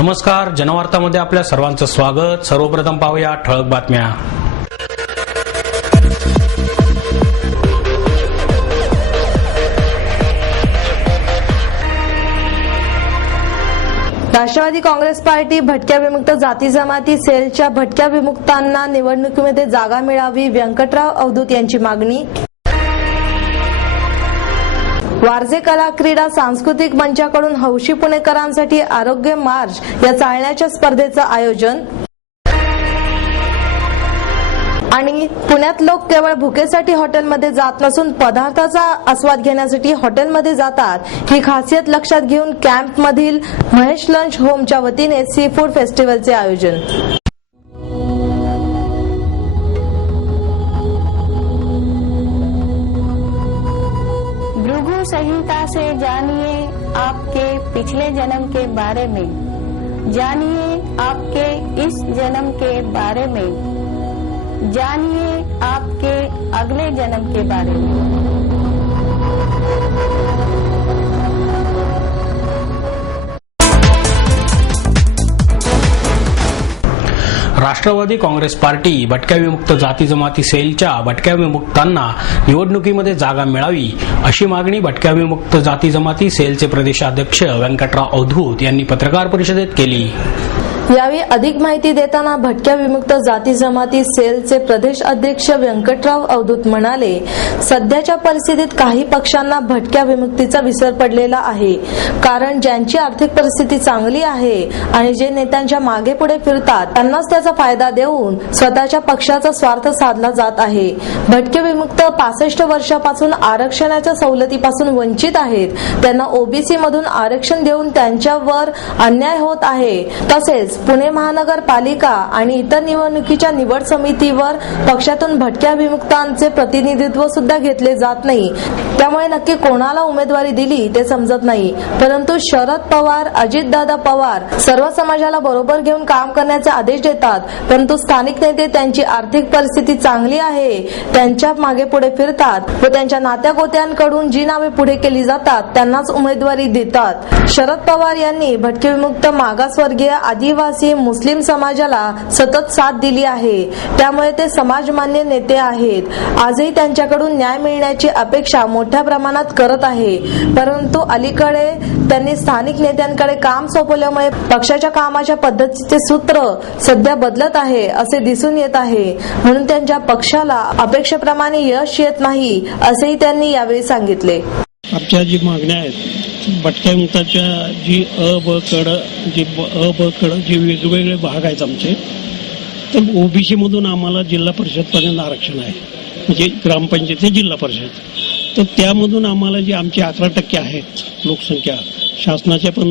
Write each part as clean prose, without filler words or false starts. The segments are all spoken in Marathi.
नमस्कार, जनवार्तामध्ये आपल्या सर्वांचं स्वागत। सर्वप्रथम पाहूया ठळक बातम्या। राष्ट्रवादी काँग्रेस पार्टी भटक्या विमुक्त जाती जमाती सेलच्या भटक्या विमुक्तांना निवडणुकीमध्ये जागा मिळावी, व्यंकटराव अवधूत यांची मागणी। वारजे कला क्रीडा सांस्कृतिक मंचाकडून हौशी पुणेकरांसाठी आरोग्य मार्च या चालण्याच्या स्पर्धेचं आयोजन। आणि पुण्यात लोक केवळ भुकेसाठी हॉटेलमध्ये जात नसून पदार्थाचा आस्वाद घेण्यासाठी हॉटेलमध्ये जातात, ही खासियत लक्षात घेऊन कॅम्पमधील महेश लंच होमच्या वतीने सी फूड फेस्टिवलचे आयोजन। भृगु संहिता से जानिए आपके पिछले जन्म के बारे में, जानिए आपके इस जन्म के बारे में, जानिए आपके अगले जन्म के बारे में। राष्ट्रवादी काँग्रेस पार्टी भटक्या विमुक्त जाती जमाती सेलच्या भटक्या विमुक्तांना निवडणुकीमध्ये जागा मिळावी अशी मागणी भटक्या विमुक्त जाती जमाती सेलचे प्रदेशाध्यक्ष व्यंकटराव अवधूत यांनी पत्रकार परिषदेत केली। यावेळी अधिक माहिती देताना भटक्या विमुक्त जाती जमाती सेलचे प्रदेश अध्यक्ष व्यंकटराव अवधूत म्हणाले, सध्याच्या परिस्थितीत काही पक्षांना भटक्या विमुक्तीचा विसर पडलेला आहे, कारण ज्यांची आर्थिक परिस्थिती चांगली आहे आणि जे नेत्यांच्या मागे पुढे फिरतात त्यांनाच त्याचा फायदा देऊन स्वतःच्या पक्षाचा स्वार्थ साधला जात आहे। भटके विमुक्त 65 वर्षापासून आरक्षणाच्या सवलतीपासून वंचित आहेत, त्यांना ओबीसी मधून आरक्षण देऊन त्यांच्यावर अन्याय होत आहे। तसेच पुणे महानगरपालिका आणि इतर निवडणुकीच्या निवड समितीवर पक्षातून भटक्या विमुक्तांचे प्रतिनिधित्व सुद्धा घेतले जात नाही, त्यामुळे नक्की कोणाला उमेदवारी दिली ते समजत नाही। परंतु शरद पवार, अजितदादा पवार सर्व समाजाला बरोबर घेऊन काम करण्याचे आदेश देतात, परंतु स्थानिक नेते त्यांची आर्थिक परिस्थिती चांगली आहे त्यांच्या मागे पुढे फिरतात व त्यांच्या नात्यागोत्यांकडून जी नावे पुढे केली जातात त्यांनाच उमेदवारी देतात। शरद पवार यांनी भटके विमुक्त मागासवर्गीय आदिवासी मुस्लिम समाजाला सतत साथ दिली आहे, त्यामुळे ते समाजमान्य नेते आहेत। आजही त्यांच्याकडून न्याय मिळण्याची अपेक्षा मोठ्या प्रमाणात करत आहे, परंतु अलीकडे त्यांनी स्थानिक नेत्यांकडे काम सोपवल्यामुळे पक्षाच्या कामाच्या पद्धतीचे सूत्र सध्या बदलत आहे असे दिसून येत आहे, म्हणून त्यांच्या पक्षाला अपेक्षेप्रमाणे यश येत नाही असेही त्यांनी यावेळी सांगितले। आमच्या जी मागण्या आहेत भटक्या विमुक्ताच्या जी अ ब कड जे वेगवेगळे भाग आहेत आमचे, तर ओबीसी मधून आम्हाला जिल्हा परिषदपर्यंत आरक्षण आहे, म्हणजे ग्रामपंचायत ते जिल्हा परिषद, तर त्यामधून आम्हाला जे आमचे 11% आहेत लोकसंख्या शासनाच्या पण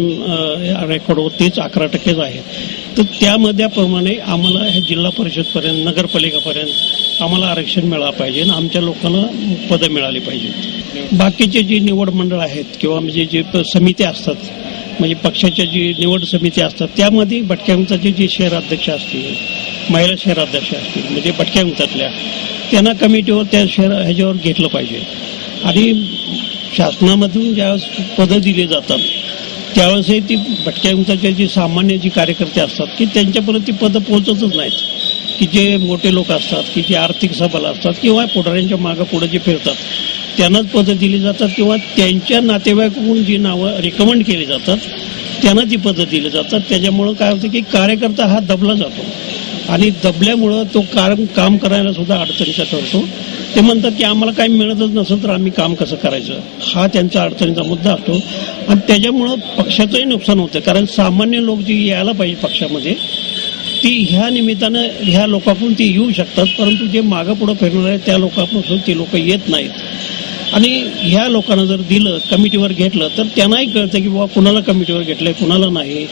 रेकॉर्डवर तेच 11%च आहे, तर त्याप्रमाणे आम्हाला हे जिल्हा परिषदपर्यंत नगरपालिकापर्यंत आम्हाला आरक्षण मिळालं पाहिजे आणि आमच्या लोकांना पदं मिळाली पाहिजेत। बाकीचे जे निवड मंडळ आहेत किंवा म्हणजे जे समित्या असतात, म्हणजे पक्षाच्या जी निवड समित्या असतात, त्यामध्ये भटक्या विमुक्ताचे जे शहराध्यक्ष असतील, महिला शहराध्यक्ष असतील, म्हणजे भटक्या विमुक्तातल्या त्यांना कमिटीवर त्या ह्याच्यावर घेतलं पाहिजे। आणि शासनामधून ज्यावेळेस पदं दिली जातात त्यावेळेसही ती भटक्या विमुक्ताचे जे सामान्य जी कार्यकर्ते असतात की त्यांच्यापर्यंत ती पदं पोहोचतच नाहीत, की जे मोठे लोक असतात की जे आर्थिक सबल असतात किंवा पुढाऱ्यांच्या मागं पुढे जे फिरतात त्यांनाच पदं दिली जातात, किंवा त्यांच्या नातेवाईकडून जी नावं रिकमेंड केली जातात त्यांना ती पदं दिली जातात। त्याच्यामुळं काय होतं की कार्यकर्ता हा दबला जातो आणि दबल्यामुळं तो काम करायला सुद्धा अडचणीचा ठरतो। ते म्हणतात की आम्हाला काही मिळतच नसेल तर आम्ही काम कसं करायचं, हा त्यांचा अडचणीचा मुद्दा असतो आणि त्याच्यामुळं पक्षाचंही नुकसान होतं, कारण सामान्य लोक जी यायला पाहिजे पक्षामध्ये ती ह्या निमित्तानं ह्या लोकांकडून ती येऊ शकतात, परंतु जे मागं पुढं फिरणार आहेत त्या लोकांपासून ती लोक येत नाहीत। आणि ह्या लोकांना जर दिलं कमिटीवर घेतलं तर त्यांनाही कळतं की बाबा कुणाला कमिटीवर घेतलंय कुणाला नाही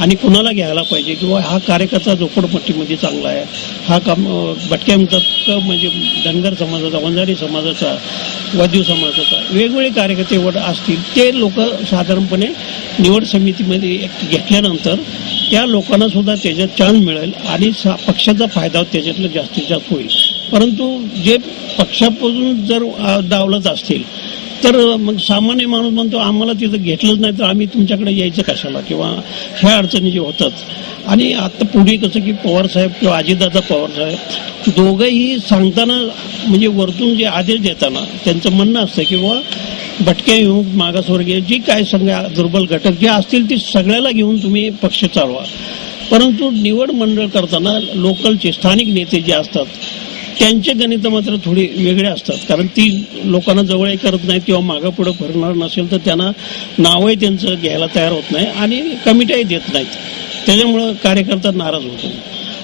आणि कुणाला घ्यायला पाहिजे, किंवा हा कार्यकर्ता झोपडपट्टीमध्ये चांगला आहे, हा काम भटक्या विमुक्त म्हणजे धनगर समाजाचा, वंजारी समाजाचा, वाद्यू समाजाचा वेगवेगळे कार्यकर्ते असतील ते लोक साधारणपणे निवड समितीमध्ये घेतल्यानंतर त्या लोकांना सुद्धा त्याच्यात चान्स मिळेल आणि पक्षाचा फायदा त्याच्यातला जास्तीत जास्त होईल। परंतु जे पक्षापासून जर डावलत असतील तर मग सामान्य माणूस म्हणतो आम्हाला तिथं घेतलंच नाही तर आम्ही तुमच्याकडे यायचं कशाला, किंवा ह्या अडचणी जे होतात। आणि आता पुढे कसं की पवार साहेब किंवा अजितदादा पवार साहेब दोघंही सांगताना म्हणजे वरतून जे आदेश देताना त्यांचं म्हणणं असतं किंवा भटक्या विमुक्त मागासवर्गीय जी काय सगळ्या दुर्बल घटक जे असतील ती सगळ्याला घेऊन तुम्ही पक्ष चालवा, परंतु निवड मंडळ करताना लोकलचे स्थानिक नेते जे असतात त्यांचे गणित मात्र थोडी वेगळे असतात, कारण ती लोकांना जवळही करत नाहीत किंवा मागं पुढं फिरणार नसेल तर त्यांना नावही त्यांचं घ्यायला तयार होत नाही आणि कमिट्याही देत नाहीत, त्याच्यामुळं कार्यकर्ता नाराज होतो।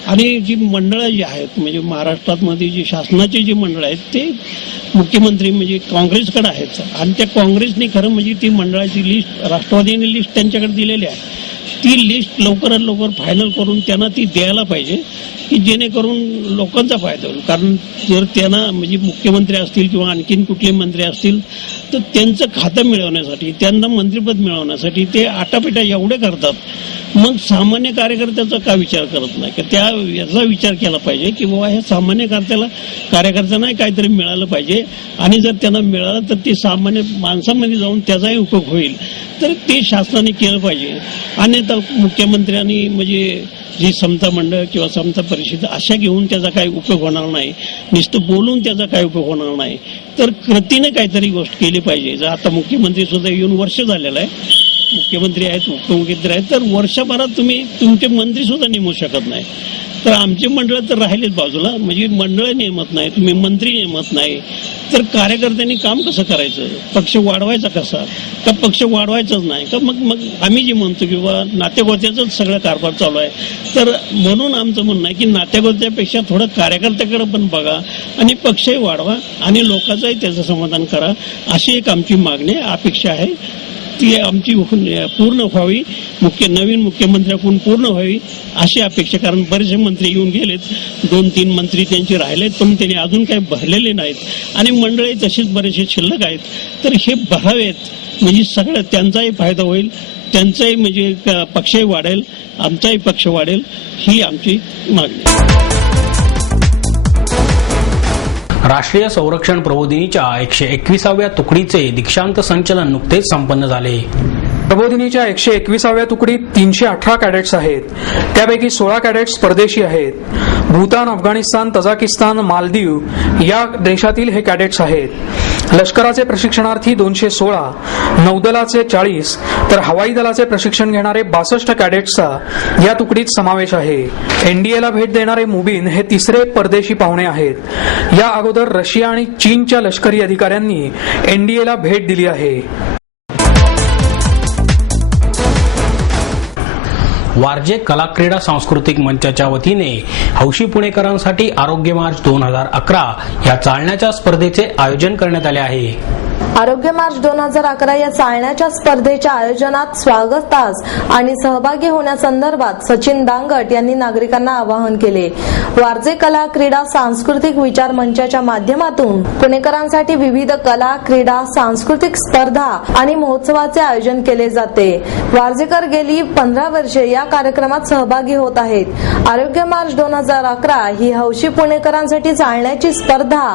आणि जी मंडळं जी आहेत म्हणजे महाराष्ट्रामध्ये जी शासनाची जी मंडळं आहेत ते मुख्यमंत्री म्हणजे काँग्रेसकडे आहेत आणि त्या काँग्रेसने खरं म्हणजे ती मंडळाची लिस्ट राष्ट्रवादीने लिस्ट त्यांच्याकडे दिलेली आहे, ती लिस्ट लवकरात लवकर फायनल करून त्यांना ती द्यायला पाहिजे की जेणेकरून लोकांचा फायदा होईल। कारण जर त्यांना म्हणजे मुख्यमंत्री असतील किंवा आणखीन कुठले मंत्री असतील तर त्यांचं खातं मिळवण्यासाठी त्यांना मंत्रिपद मिळवण्यासाठी ते आटापिटा एवढे करतात, मग सामान्य कार्यकर्त्याचा का विचार करत नाही की त्या याचा विचार केला पाहिजे की बाबा ह्या सामान्य कार्यकर्त्यांना काहीतरी मिळालं पाहिजे आणि जर त्यांना मिळालं तर ते सामान्य माणसामध्ये जाऊन त्याचाही उपयोग होईल, तर ते शासनाने केलं पाहिजे। अन्यथा मुख्यमंत्र्यांनी म्हणजे जी समता मंडळ किंवा समता परिषद अशा घेऊन त्याचा काही उपयोग होणार नाही, नुसतं बोलून त्याचा काही उपयोग होणार नाही, तर कृतीने काहीतरी गोष्ट केली पाहिजे। जर आता मुख्यमंत्री सुद्धा येऊन वर्ष झालेलं आहे, मुख्यमंत्री आहेत उपमुख्यमंत्री आहेत, तर वर्षभरात तुम्ही तुमचे मंत्री सुद्धा नेमू शकत नाही, तर आमचे मंडळ तर राहिलेच बाजूला, म्हणजे मंडळ नेमत नाही, तुम्ही मंत्री नेमत नाही, तर कार्यकर्त्यांनी काम कसं करायचं, पक्ष वाढवायचा कसा का पक्ष वाढवायचाच नाही का, मग आम्ही जे म्हणतो की बाबा नातेगोत्याचंच सगळं कारभार चालू आहे, तर म्हणून आमचं म्हणणं आहे की नातेगोत्यापेक्षा थोडं कार्यकर्त्याकडे पण बघा आणि पक्षही वाढवा आणि लोकांचंही त्याचं समाधान करा, अशी एक आमची मागणी अपेक्षा आहे, ती आमची पूर्ण व्हावी, नवीन मुख्यमंत्र्याकडून पूर्ण व्हावी अशी अपेक्षा। कारण बरेचसे मंत्री येऊन गेलेत, 2-3 मंत्री त्यांचे राहिलेत पण त्यांनी अजून काही भरलेले नाहीत आणि मंडळी तशीच बरेचसे शिल्लक आहेत, तर हे भरावेत म्हणजे सगळं त्यांचाही फायदा होईल, त्यांचाही म्हणजे पक्षही वाढेल, आमचाही पक्ष वाढेल, ही आमची मागणी। राष्ट्रीय संरक्षण प्रबोधिनीच्या 121व्या तुकडीचे दीक्षांत संचलन नुकतेच संपन्न झाले। प्रबोधिनीच्या 121व्या तुकडीत 318 कॅडेट्स आहेत, त्यापैकी 16 कॅडेट्स परदेशी आहेत। भूतान, अफगाणिस्तान, तजाकिस्तान, मालदीव या देशातील हे कॅडेट्स आहेत। लष्कराचे प्रशिक्षणार्थी 216, नौदलाचे 40 तर हवाई दलाचे प्रशिक्षण घेणारे 62 कॅडेट्सचा या तुकडीत समावेश आहे। एनडीएला भेट देणारे मुबीन हे तिसरे परदेशी पाहुणे आहेत। या अगोदर रशिया आणि चीनच्या लष्करी अधिकाऱ्यांनी एनडीएला भेट दिली आहे। वारजे कला क्रीडा सांस्कृतिक मंचाच्या वतीने हौशी पुणेकरांसाठी आरोग्य मार्च 2011 या चालण्याच्या स्पर्धेचे आयोजन करण्यात आले आहे। आरोग्य मार्च 2011 या चालण्याच्या स्पर्धेच्या आयोजनात स्वागत तास आणि सहभागी होण्यासंदर्भात सचिन दांगट यांनी नागरिकांना आवाहन केले। वारजे कला क्रीडा सांस्कृतिक विचार मंचाच्या माध्यमातून पुणेकरांसाठी विविध कला, क्रीडा, सांस्कृतिक स्पर्धा आणि महोत्सवाचे आयोजन केले जाते। वारजेकर गेली 15 वर्षे या कार्यक्रमात सहभागी होत आहेत। आरोग्य मार्च 2011 ही हौशी पुणेकरांसाठी चालण्याची स्पर्धा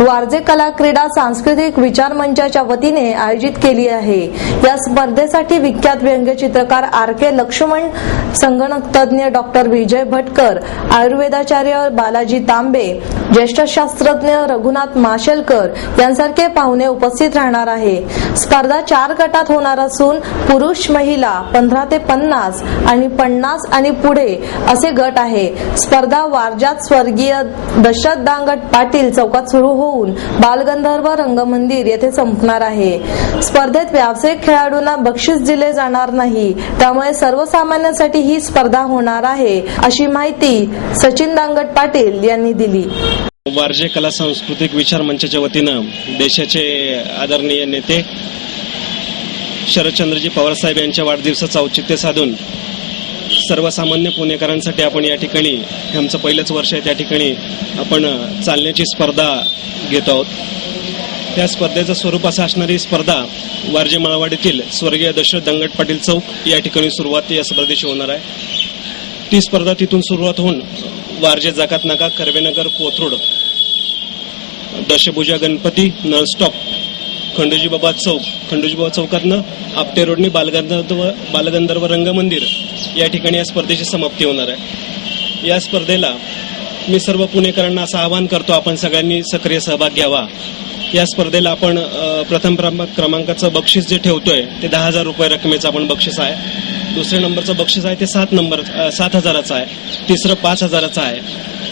वारजे कला क्रीडा सांस्कृतिक विचार मंचाच्या वतीने आयोजित केली आहे। या स्पर्धेसाठी विख्यात व्यंगचित्रकार RK लक्ष्मण, संगणक तज्ञ डॉक्टर विजय भटकर, आयुर्वेदाचार्य बालाजी तांबे, ज्येष्ठ शास्त्रज्ञ रघुनाथ माशेलकर यांसारखे पाहुणे उपस्थित राहणार आहे। स्पर्धा 4 गटात होणार असून पुरुष, महिला 15 ते 50 आणि 50 आणि पुढे असे गट आहे। स्पर्धा वारजात स्वर्गीय दशरथ दांगट पाटील चौकात सुरू होऊन बालगंधर्व रंगमंदिर येथे संपणार आहे। स्पर्धेत व्यावसायिक खेळाडूंना बक्षीस दिले जाणार नाही, त्यामुळे सर्वसामान्यांसाठी ही स्पर्धा होणार आहे, अशी माहिती सचिन दांगट पाटील यांनी दिली। वारजे कला सांस्कृतिक विचार मंचाच्या वतीनं देशाचे आदरणीय नेते शरदचंद्रजी पवार साहेब यांच्या वाढदिवसाचं औचित्य साधून सर्वसामान्य पुणेकरांसाठी आपण या ठिकाणी, हे आमचं पहिलंच वर्ष आहे, त्या ठिकाणी आपण चालण्याची स्पर्धा घेत आहोत। त्या स्पर्धेचं स्वरूप असं असणारी स्पर्धा वारजे माळवाडीतील स्वर्गीय दशरथ दांगट पाटील चौक या ठिकाणी सुरुवात या स्पर्धेची होणार आहे। ती स्पर्धा तिथून सुरुवात होऊन वारजे जाकात नाका, कर्वेनगर, कोथरूड, दशभुजा गणपती, नळस्टॉप खंडोजी बाबा चौकातनं आपटे रोडनी बालगंधर्व रंगमंदिर या ठिकाणी या स्पर्धेची समाप्ती होणार आहे. या स्पर्धेला मी सर्व पुणेकरांना असं आवाहन करतो, आपण सगळ्यांनी सक्रिय सहभाग घ्यावा. या स्पर्धेला आपण प्रथम क्रमांकाचं बक्षीस जे ठेवतोय ते 10,000 रुपये रकमेचं आपण बक्षीस आहे. दुसऱ्या नंबरचं बक्षीस आहे ते 7,000चं आहे. तिसरं 5,000चं आहे.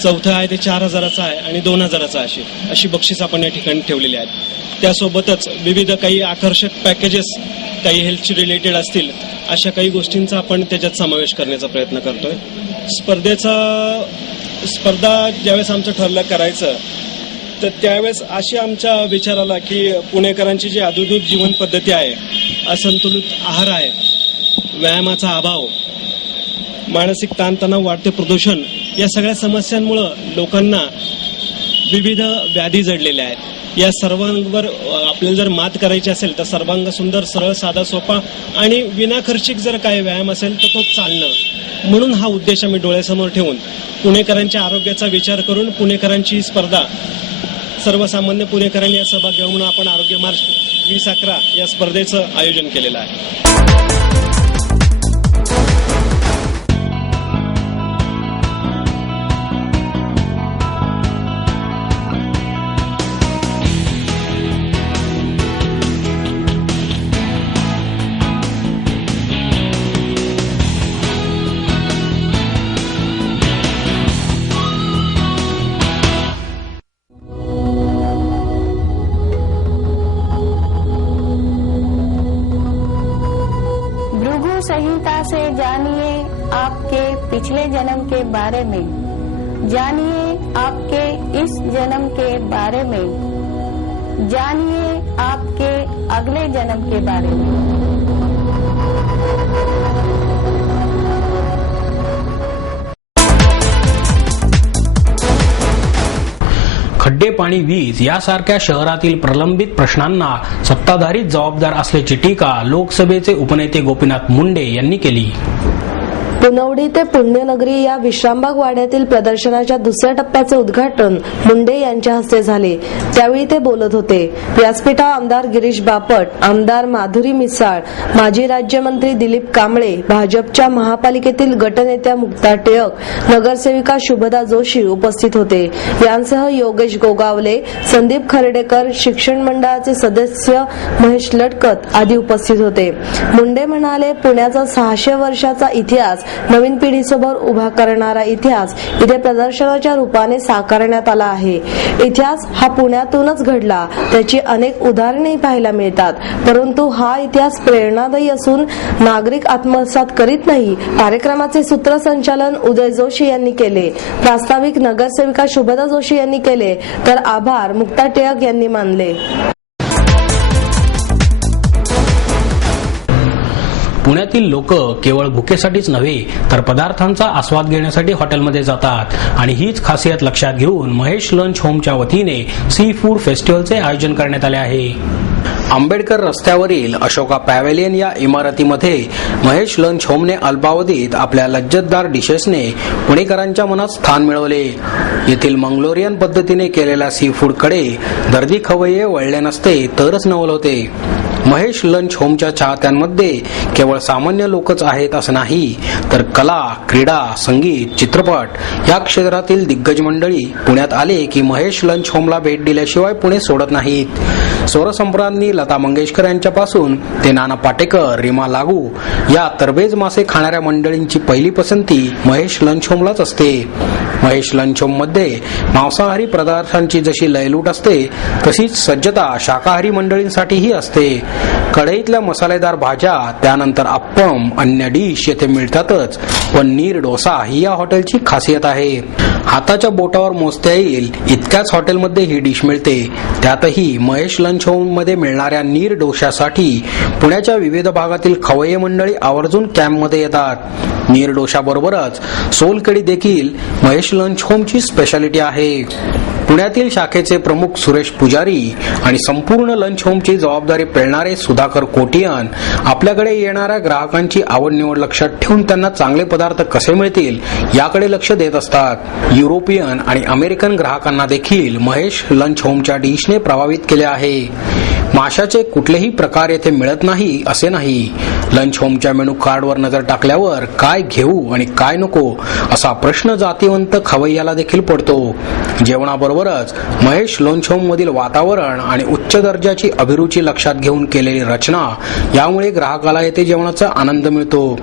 चौथं आहे ते 4,000चं आहे आणि 2,000चं आहे. अशी बक्षीस आपण या ठिकाणी ठेवलेली आहेत. त्यासोबतच विविध काही आकर्षक पॅकेजेस काही हेल्थशी रिलेटेड असतील अशा काही गोष्टींचा आपण त्याच्यात समावेश करण्याचा प्रयत्न करतोय. स्पर्धा ज्यावेळेस आमचं ठरलं करायचं तर त्यावेळेस अशी आमच्या विचाराला की पुणेकरांची जी आधुनिक जीवन पद्धती आहे, असंतुलित आहार आहे, व्यायामाचा अभाव, मानसिक ताणतणाव, वाढते प्रदूषण या सगळ्या समस्यांमुळं लोकांना विविध व्याधी जडलेल्या आहेत. या सर्वांवर आपल्याला जर मात करायची असेल तर सर्वांग सुंदर, सरळ, साधा, सोपा आणि विनाखर्चिक जर काही व्यायाम असेल तर तो चालणं. म्हणून हा उद्देश आम्ही डोळ्यासमोर ठेवून पुणेकरांच्या आरोग्याचा विचार करून पुणेकरांची स्पर्धा सर्वसामान्य पुणेकरांनी या सहभाग घ्यावा म्हणून आपण आरोग्य मार्च 2011 या स्पर्धेचं आयोजन केलेलं आहे. संहिता से जानिए आपके पिछले जन्म के बारे में, जानिए आपके इस जन्म के बारे में, जानिए आपके अगले जन्म के बारे में. खड्डे, पाणी, वीज यासारख्या शहरातील प्रलंबित प्रश्नांना सत्ताधारीच जबाबदार असल्याची टीका लोकसभेचे उपनेते गोपीनाथ मुंडे यांनी केली. पुनवडी ते पुण्यनगरी या विश्रामबाग वाड्यातील प्रदर्शनाच्या दुसऱ्या टप्प्याचे उद्घाटन मुंडे यांच्या हस्ते झाले. त्यावेळी ते बोलत होते. व्यासपीठावर आमदार गिरीश बापट, आमदार माधुरी मिसाळ, माजी राज्यमंत्री दिलीप कांबळे, भाजपच्या महापालिकेतील गटनेत्या मुक्ता टिळक, नगरसेविका शुभदा जोशी उपस्थित होते. यांसह योगेश गोगावले, संदीप खर्डेकर, शिक्षण मंडळाचे सदस्य महेश लटकत आदी उपस्थित होते. मुंडे म्हणाले, पुण्याचा 600 वर्षाचा इतिहास नवीन पिढीसमोर उभा करणारा इतिहास इथे प्रदर्शनाच्या रूपाने साकारण्यात आला आहे. इतिहास हा पुण्यातूनच घडला, त्याची अनेक उदाहरणे पाहायला मिळतात. परंतु हा इतिहास प्रेरणादायी असून नागरिक आत्मसात करीत नाही. कार्यक्रमाचे सूत्रसंचालन उदय जोशी यांनी केले. प्रास्ताविक नगरसेविका शुभदा जोशी यांनी केले, तर आभार मुक्ता टिळक यांनी मानले. पुण्यातील लोक केवळ भुकेसाठीच नव्हे तर पदार्थांचा आस्वाद घेण्यासाठी हॉटेलमध्ये जातात आणि हीच खासियत लक्षात घेऊन महेश लंच होमच्या वतीने सी फूड फेस्टिवलचे आयोजन करण्यात आले आहे. आंबेडकर रस्त्यावरील अशोका पॅव्हेलियन या इमारतीमध्ये महेश लंच होमने अल्पावधीत आपल्या लज्जतदार डिशेसने पुणेकरांच्या मनात स्थान मिळवले. येथील मंगलोरियन पद्धतीने केलेल्या सी फूडकडे दर्दी खवय्ये वळले नसते तरच नवल होते. महेश लंच होमच्या चाहत्यांमध्ये केवळ सामान्य लोकच आहेत असं नाही, तर कला, क्रीडा, संगीत, चित्रपट या क्षेत्रातील दिग्गज मंडळी पुण्यात आले की महेश लंच होमला भेट दिल्याशिवाय पुणे सोडत नाहीत. स्वरसंप्रांनी लता मंगेशकर यांच्यापासून ते नाना पाटेकर, रीमा लागू या तरबेज मासे खाणाऱ्या मंडळींची पहिली पसंती महेश लंच होमलाच असते. महेश लंच होम मध्ये मांसाहारी पदार्थांची जशी लयलूट असते तशीच सज्जता शाकाहारी मंडळींसाठीही असते. कढईतल्या मसालेदार भाज्या, त्यानंतर अप्पम, अन्य डिश येथे मिळतातच. पण नीर डोसा ही या हॉटेलची खासियत आहे. हाताच्या बोटावर मोजता येईल इतक्याच हॉटेलमध्ये ही डिश मिळते. त्यातही महेश लंच होम मध्ये मिळणाऱ्या नीर डोशासाठी पुण्याच्या विविध भागातील खवय्ये मंडळी आवर्जून कॅम्पमध्ये येतात. नीर डोशाबरोबरच सोलकढी देखील महेश लंच होमची स्पेशालिटी आहे. पुण्यातील शाखेचे प्रमुख सुरेश पुजारी आणि संपूर्ण लंच होमची जबाबदारी पेलणारे सुधाकर कोटियान आपल्याकडे येणाऱ्या ग्राहकांची आवड निवड लक्षात ठेवून त्यांना चांगले पदार्थ कसे मिळतील याकडे लक्ष देत असतात. युरोपियन आणि अमेरिकन ग्राहकांना देखील महेश लंच होमच्या डिशने प्रभावित केले आहे. माशाचे कुठलेही प्रकार येथे मिळत नाही असे नाही. लंच होमच्या मेनू कार्डवर नजर टाकल्यावर काय घेऊ आणि काय नको असा प्रश्न जातीवंत खवय्याला देखील पडतो. जेवणाबरोबरच महेश लंच होम मधील वातावरण आणि उच्च दर्जाची अभिरुची लक्षात घेऊन केलेली रचना यामुळे ग्राहकाला येथे जेवणाचा आनंद मिळतो.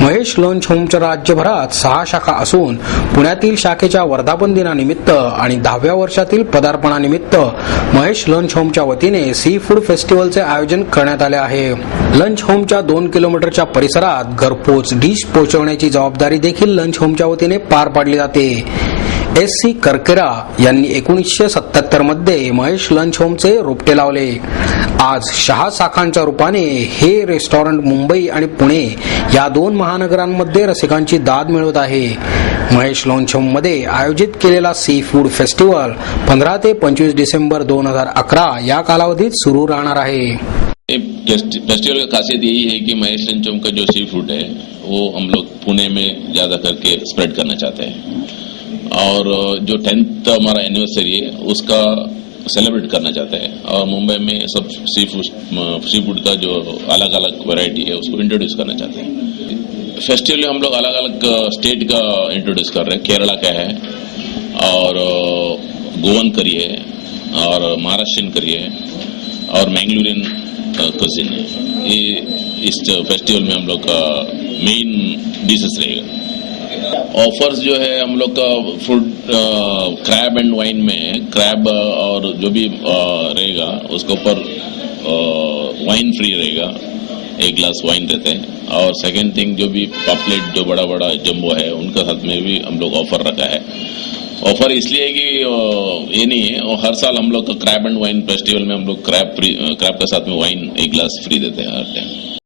महेश लंच होमच्या राज्यभरात 6 शाखा असून पुण्यातील शाखेच्या वर्धापन दिनानिमित्त आणि 10व्या वर्षातील पदार्पणानिमित्त महेश लंच होमच्या वतीने सी फूड फेस्टिवलचे आयोजन करण्यात आले आहे. लंच होमच्या 2 किलोमीटरच्या परिसरात घरपोच डिश पोहोचवण्याची जबाबदारी देखील लंच होमच्या वतीने पार पाडली जाते. S.C. करकेरा यांनी 1977 मध्ये महेश लंच होमचे रोपटे लावले. आज 6 शाखांच्या रूपाने हे रेस्टॉरंट मुंबई आणि पुणे या 2 महानगरांमध्ये रसिकांची दाद मिळवत आहे. महेश लंच होम मध्ये आयोजित केलेला सी फूड फेस्टिवल 15 ते 25 डिसेंबर 2011 या कालावधीत सुरू राहणार आहे. फेस्टिवल की खासियत यही है कि महेश लंच होम का जो सी फूड है वो हम लोग पुणे में ज्यादा करके स्प्रेड करना चाहते हैं और जो 10th हमारा एनिवर्सरी है उसका सेलिब्रेट करना चाहते हैं और मुंबई में सब सी फूड का जो अलग अलग वैरायटी है उसको इंट्रोड्यूस करना चाहते हैं. फेस्टिवल में हम लोग अलग अलग स्टेट का इंट्रोड्यूस कर रहे हैं. केरला का है और गोवन करी है और महाराष्ट्रियन करी है और मैंगलोरियन कुजिन है. ये इस फेस्टिवल में हम लोग का मेन डिशेस रहेगा. ऑफर्स जो है हम लोग का फूड क्रैब एंड वाइन में क्रैब और जो भी रहेगा उसके ऊपर वाइन फ्री रहेगा. 1 ग्लास वाइन देते हैं और सेकंड थिंग जो भी पापलेट जो बड़ा बड़ा जंबो है उनका साथ में भी हम लोग ऑफर रखा है. ऑफर इसलिए है कि ये नहीं है और हर साल हम लोग का क्रैब एंड वाइन फेस्टिवल में हम लोग क्रैब के साथ में वाइन 1 ग्लास फ्री देते हैं हर टाइम.